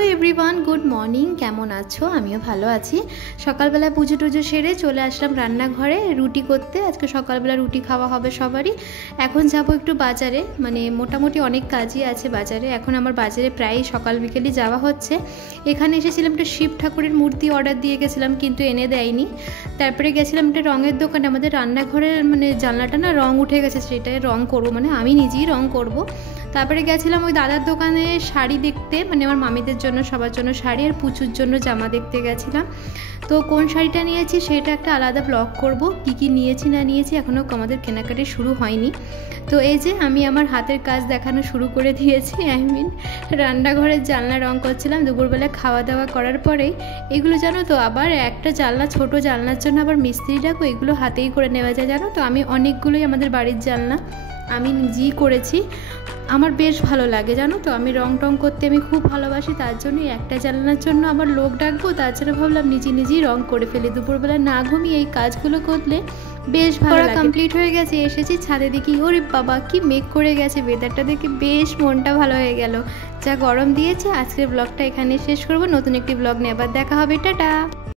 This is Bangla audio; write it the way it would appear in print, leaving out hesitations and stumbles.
তো এভরিওয়ান গুড মর্নিং, কেমন আছো? আমিও ভালো আছি। সকালবেলা পুজো টুজো সেরে চলে আসলাম রান্নাঘরে রুটি করতে। আজকে সকালবেলা রুটি খাওয়া হবে সবারই। এখন যাব একটু বাজারে, মানে মোটামুটি অনেক কাজই আছে বাজারে। এখন আমার বাজারে প্রায় সকাল বিকেলই যাওয়া হচ্ছে। এখানে এসেছিলাম একটা শিব ঠাকুরের মূর্তি অর্ডার দিয়ে গেছিলাম, কিন্তু এনে দেয়নি। তারপরে গেছিলাম একটা রঙের দোকানে। আমাদের রান্নাঘরের মানে জানলাটা না রঙ উঠে গেছে, সেটাই রঙ করবো, মানে আমি নিজেই রঙ করব। তারপরে গেছিলাম ওই দাদার দোকানে শাড়ি দেখতে, মানে আমার মামিদের জন্য সবার জন্য শাড়ি আর পুচুর জন্য জামা দেখতে গেছিলাম। তো কোন শাড়িটা নিয়েছি সেটা একটা আলাদা ব্লগ করব। কি কি নিয়েছি না নিয়েছি এখনও আমাদের কেনাকাটি শুরু হয়নি। তো এই যে আমি আমার হাতের কাজ দেখানো শুরু করে দিয়েছি। রান্নাঘরের জানলা রং করছিলাম দুপুরবেলা খাওয়া দাওয়া করার পরেই। এগুলো জানো তো, আবার একটা জানলা ছোট জানলার জন্য আবার মিস্ত্রি ডাকো, এগুলো হাতেই করে নেওয়া যায় জানো তো। আমি অনেকগুলোই আমাদের বাড়ির জানলা আমি নিজেই করেছি। আমার বেশ ভালো লাগে জানো তো, আমি রং টং করতে আমি খুব ভালোবাসি। তার জন্যই একটা জানলার জন্য আবার লোক ডাকবো, তার জন্য ভাবলাম নিজেই রং করে ফেলি। দুপুরবেলা না ঘুমিয়ে এই কাজগুলো করলে বেশ ভালো লাগে। কমপ্লিট হয়ে গেছে, এসেছি ছাদে, দেখি ওরে বাবা কি মেঘ করে গেছে। ওয়েদারটা দেখে বেশ মনটা ভালো হয়ে গেল। যা গরম দিয়েছে। আজকের ব্লগটা এখানে শেষ করব। নতুন একটি ব্লগ নিয়ে আবার দেখা হবে। টাটা।